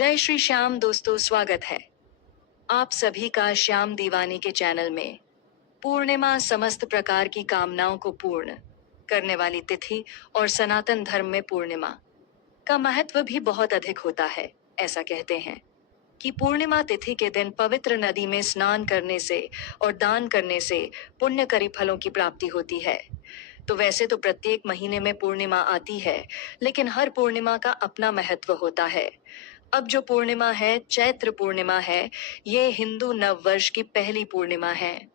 जय श्री श्याम दोस्तों, स्वागत है आप सभी का श्याम दीवानी के चैनल में। पूर्णिमा समस्त प्रकार की कामनाओं को पूर्ण करने वाली तिथि और सनातन धर्म में पूर्णिमा का महत्व भी बहुत अधिक होता है। ऐसा कहते हैं कि पूर्णिमा तिथि के दिन पवित्र नदी में स्नान करने से और दान करने से पुण्यकरी फलों की प्राप्ति होती है। तो वैसे तो प्रत्येक महीने में पूर्णिमा आती है, लेकिन हर पूर्णिमा का अपना महत्व होता है। अब जो पूर्णिमा है, चैत्र पूर्णिमा है, ये हिंदू नव वर्ष की पहली पूर्णिमा है।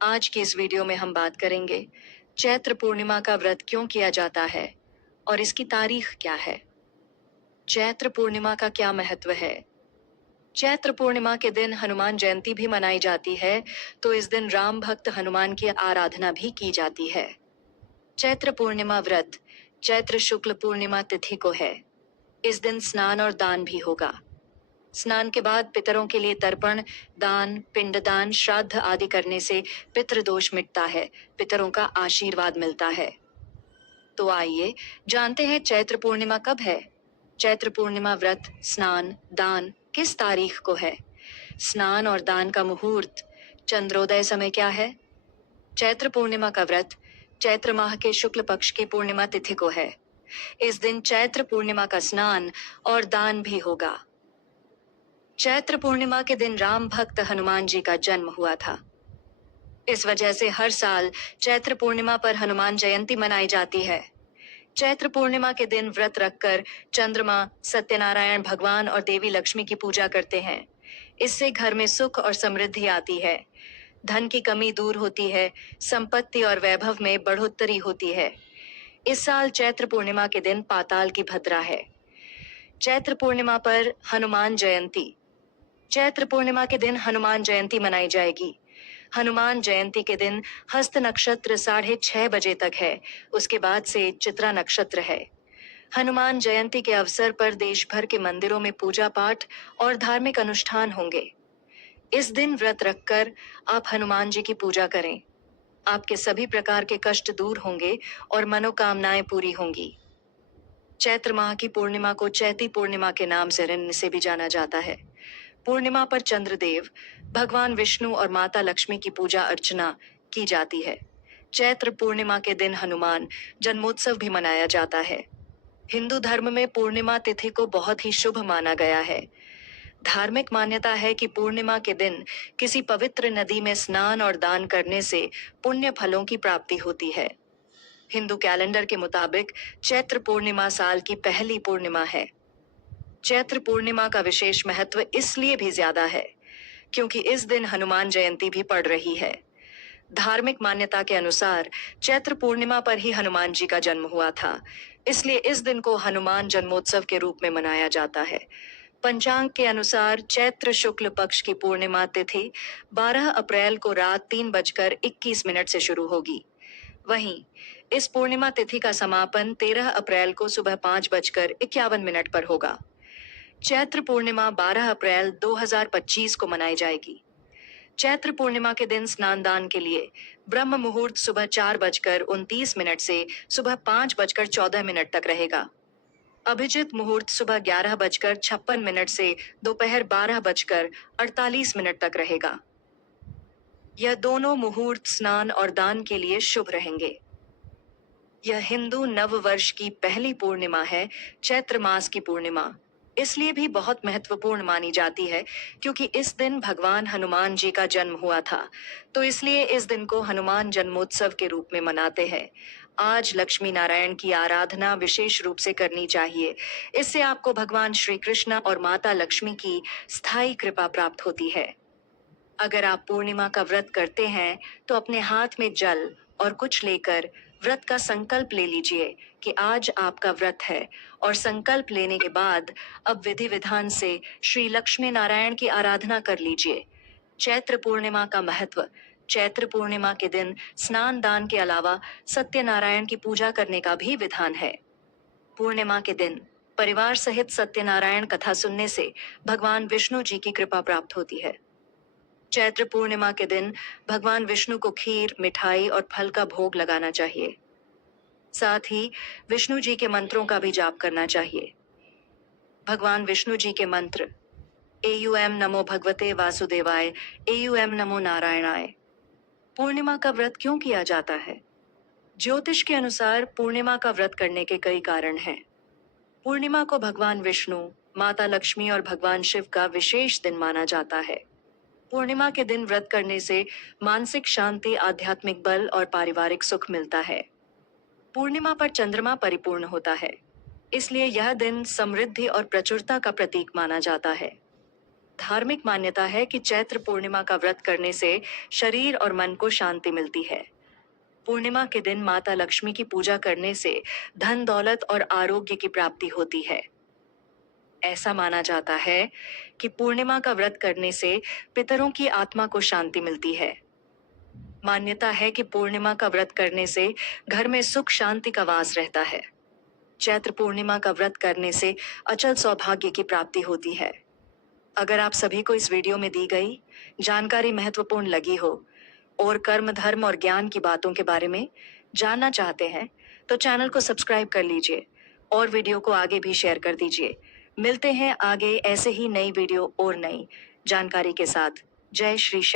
आज की इस वीडियो में हम बात करेंगे चैत्र पूर्णिमा का व्रत क्यों किया जाता है और इसकी तारीख क्या है। चैत्र पूर्णिमा का क्या महत्व है। चैत्र पूर्णिमा के दिन हनुमान जयंती भी मनाई जाती है, तो इस दिन राम भक्त हनुमान की आराधना भी की जाती है। चैत्र पूर्णिमा व्रत चैत्र शुक्ल पूर्णिमा तिथि को है। इस दिन स्नान और दान भी होगा। स्नान के बाद पितरों के लिए तर्पण, दान, पिंडदान, श्राद्ध आदि करने से पितृदोष मिटता है, पितरों का आशीर्वाद मिलता है। तो आइए जानते हैं चैत्र पूर्णिमा कब है। चैत्र पूर्णिमा व्रत, स्नान, दान किस तारीख को है। स्नान और दान का मुहूर्त, चंद्रोदय समय क्या है। चैत्र पूर्णिमा का व्रत चैत्र माह के शुक्ल पक्ष की पूर्णिमा तिथि को है। इस दिन चैत्र पूर्णिमा का स्नान और दान भी होगा। चैत्र पूर्णिमा के दिन राम भक्त हनुमान जी का जन्म हुआ था। इस वजह से हर साल चैत्र पूर्णिमा पर हनुमान जयंती मनाई जाती है। चैत्र पूर्णिमा के दिन व्रत रखकर चंद्रमा, सत्यनारायण भगवान और देवी लक्ष्मी की पूजा करते हैं। इससे घर में सुख और समृद्धि आती है, धन की कमी दूर होती है, संपत्ति और वैभव में बढ़ोतरी होती है। इस साल चैत्र पूर्णिमा के दिन पाताल की भद्रा है। चैत्र पूर्णिमा पर हनुमान जयंती। चैत्र पूर्णिमा के दिन हनुमान जयंती मनाई जाएगी। हनुमान जयंती के दिन हस्त नक्षत्र 6:30 बजे तक है, उसके बाद से चित्रा नक्षत्र है। हनुमान जयंती के अवसर पर देश भर के मंदिरों में पूजा पाठ और धार्मिक अनुष्ठान होंगे। इस दिन व्रत रखकर आप हनुमान जी की पूजा करें। आपके सभी प्रकार के कष्ट दूर होंगे और मनोकामनाएं पूरी होंगी। चैत्र माह की पूर्णिमा को चैती पूर्णिमा के नाम से भी जाना जाता है। पूर्णिमा पर चंद्रदेव, भगवान विष्णु और माता लक्ष्मी की पूजा अर्चना की जाती है। चैत्र पूर्णिमा के दिन हनुमान जन्मोत्सव भी मनाया जाता है। हिंदू धर्म में पूर्णिमा तिथि को बहुत ही शुभ माना गया है। धार्मिक मान्यता है कि पूर्णिमा के दिन किसी पवित्र नदी में स्नान और दान करने से पुण्य फलों की प्राप्ति होती है। हिंदू कैलेंडर के मुताबिक चैत्र पूर्णिमा साल की पहली पूर्णिमा है। चैत्र पूर्णिमा का विशेष महत्व इसलिए भी ज्यादा है क्योंकि इस दिन हनुमान जयंती भी पड़ रही है। धार्मिक मान्यता के अनुसार चैत्र पूर्णिमा पर ही हनुमान जी का जन्म हुआ था, इसलिए इस दिन को हनुमान जन्मोत्सव के रूप में मनाया जाता है। पंचांग के अनुसार चैत्र शुक्ल पक्ष की पूर्णिमा तिथि 12 अप्रैल को रात 3:21 से शुरू होगी। वहीं इस पूर्णिमा तिथि का समापन 13 अप्रैल को सुबह 5:51 पर होगा। चैत्र पूर्णिमा 12 अप्रैल 2025 को मनाई जाएगी। चैत्र पूर्णिमा के दिन स्नान दान के लिए ब्रह्म मुहूर्त सुबह 4:29 से सुबह 5:14 तक रहेगा। अभिजित मुहूर्त सुबह 11:56 से दोपहर 12:48 तक रहेगा। यह दोनों मुहूर्त स्नान और दान के लिए शुभ रहेंगे। यह हिंदू नव वर्ष की पहली पूर्णिमा है। चैत्र मास की पूर्णिमा इसलिए भी बहुत महत्वपूर्ण मानी जाती है क्योंकि इस दिन भगवान हनुमान जी का जन्म हुआ था, तो इसलिए इस दिन को हनुमान जन्मोत्सव के रूप में मनाते हैं। आज लक्ष्मी नारायण की आराधना विशेष रूप से करनी चाहिए। इससे आपको भगवान श्री कृष्ण और माता लक्ष्मी की स्थायी कृपा प्राप्त होती है। अगर आप पूर्णिमा का व्रत करते हैं तो अपने हाथ में जल और कुछ लेकर व्रत का संकल्प ले लीजिए कि आज आपका व्रत है, और संकल्प लेने के बाद अब विधि विधान से श्री लक्ष्मी नारायण की आराधना कर लीजिए। चैत्र पूर्णिमा का महत्व। चैत्र पूर्णिमा के दिन स्नान दान के अलावा सत्यनारायण की पूजा करने का भी विधान है। पूर्णिमा के दिन परिवार सहित सत्यनारायण कथा सुनने से भगवान विष्णु जी की कृपा प्राप्त होती है। चैत्र पूर्णिमा के दिन भगवान विष्णु को खीर, मिठाई और फल का भोग लगाना चाहिए। साथ ही विष्णु जी के मंत्रों का भी जाप करना चाहिए। भगवान विष्णु जी के मंत्र। एयूएम नमो भगवते वासुदेवाय। एयूएम नमो नारायणाय। पूर्णिमा का व्रत क्यों किया जाता है? ज्योतिष के अनुसार पूर्णिमा का व्रत करने के कई कारण हैं। पूर्णिमा को भगवान विष्णु, माता लक्ष्मी और भगवान शिव का विशेष दिन माना जाता है। पूर्णिमा के दिन व्रत करने से मानसिक शांति, आध्यात्मिक बल और पारिवारिक सुख मिलता है। पूर्णिमा पर चंद्रमा परिपूर्ण होता है, इसलिए यह दिन समृद्धि और प्रचुरता का प्रतीक माना जाता है। धार्मिक मान्यता है कि चैत्र पूर्णिमा का व्रत करने से शरीर और मन को शांति मिलती है। पूर्णिमा के दिन माता लक्ष्मी की पूजा करने से धन दौलत और आरोग्य की प्राप्ति होती है। ऐसा माना जाता है कि पूर्णिमा का व्रत करने से पितरों की आत्मा को शांति मिलती है। मान्यता है कि पूर्णिमा का व्रत करने से घर में सुख शांति का वास रहता है। चैत्र पूर्णिमा का व्रत करने से अचल सौभाग्य की प्राप्ति होती है। अगर आप सभी को इस वीडियो में दी गई जानकारी महत्वपूर्ण लगी हो और कर्म, धर्म और ज्ञान की बातों के बारे में जानना चाहते हैं, तो चैनल को सब्सक्राइब कर लीजिए और वीडियो को आगे भी शेयर कर दीजिए। मिलते हैं आगे ऐसे ही नई वीडियो और नई जानकारी के साथ। जय श्री श्याम।